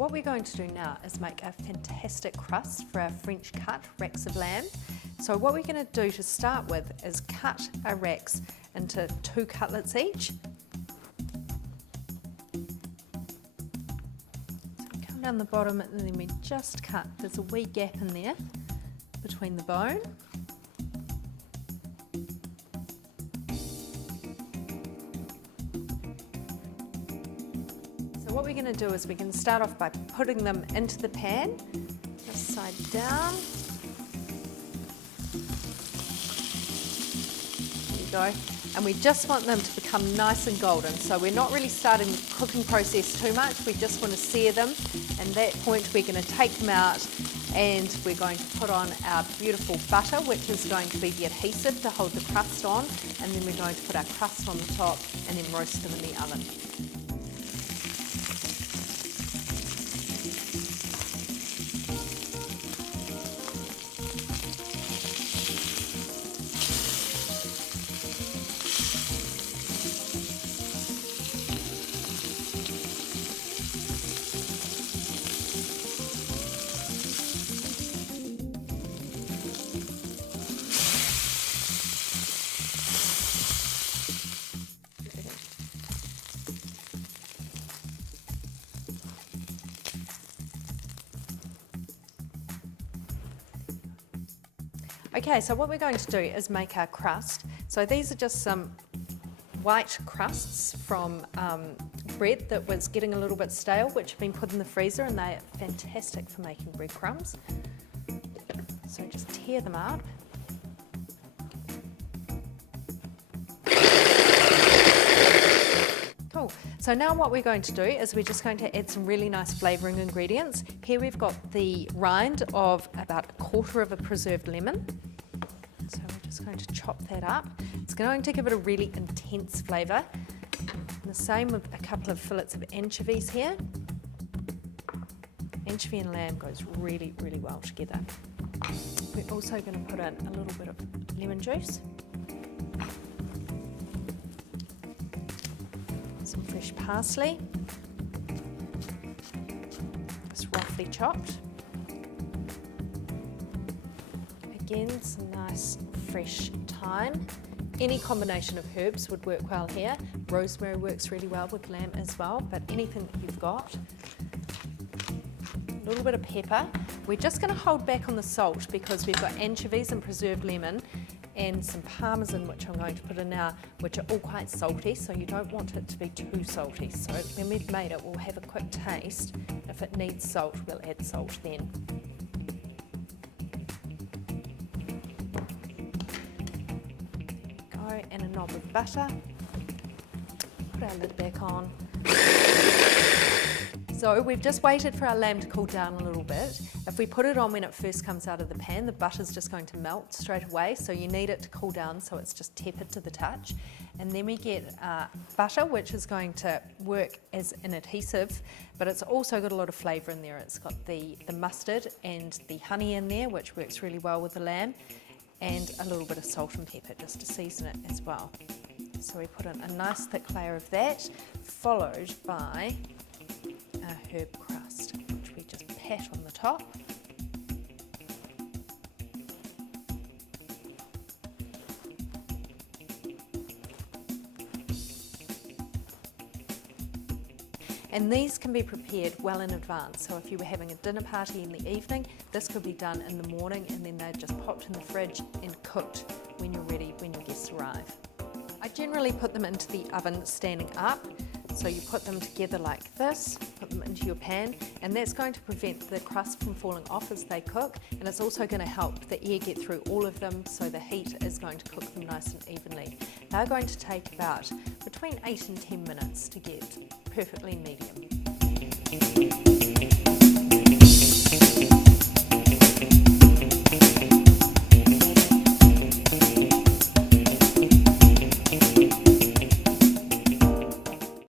what we're going to do now is make a fantastic crust for our French cut racks of lamb. So what we're going to do to start with is cut our racks into 2 cutlets each. So we come down the bottom and then we just cut, there's a wee gap in there between the bone. So what we're going to do is we're going to start off by putting them into the pan, this side down. There you go. And we just want them to become nice and golden. So we're not really starting the cooking process too much, we just want to sear them. And at that point we're going to take them out and we're going to put on our beautiful butter, which is going to be the adhesive to hold the crust on. And then we're going to put our crust on the top and then roast them in the oven. Okay, so what we're going to do is make our crust. So these are just some white crusts from bread that was getting a little bit stale, which have been put in the freezer, and they are fantastic for making breadcrumbs. So just tear them up. Cool. So now what we're going to do is we're just going to add some really nice flavouring ingredients. Here we've got the rind of about 1/4 of a preserved lemon. So we're just going to chop that up. It's going to give it a really intense flavour. The same with a couple of fillets of anchovies here. Anchovy and lamb goes really, really well together. We're also going to put in a little bit of lemon juice. Some fresh parsley, just roughly chopped. Again, some nice fresh thyme. Any combination of herbs would work well here. Rosemary works really well with lamb as well, but anything that you've got. A little bit of pepper. We're just going to hold back on the salt because we've got anchovies and preserved lemon and some parmesan, which I'm going to put in now, which are all quite salty, so you don't want it to be too salty. So when we've made it, we'll have a quick taste. If it needs salt, we'll add salt then. Go, and a knob of butter. Put our lid back on. So we've just waited for our lamb to cool down a little bit. If we put it on when it first comes out of the pan, the butter's just going to melt straight away, so you need it to cool down so it's just tepid to the touch. And then we get butter, which is going to work as an adhesive, but it's also got a lot of flavour in there. It's got the mustard and the honey in there, which works really well with the lamb, and a little bit of salt and pepper just to season it as well. So we put in a nice thick layer of that, followed by our herb crust, which we just pat on the top. And these can be prepared well in advance. So if you were having a dinner party in the evening, this could be done in the morning and then they're just popped in the fridge and cooked when you're ready, when your guests arrive. I generally put them into the oven standing up. So you put them together like this, put them into your pan, and that's going to prevent the crust from falling off as they cook, and it's also going to help the air get through all of them, so the heat is going to cook them nice and evenly. They're going to take about between 8 and 10 minutes to get perfectly medium.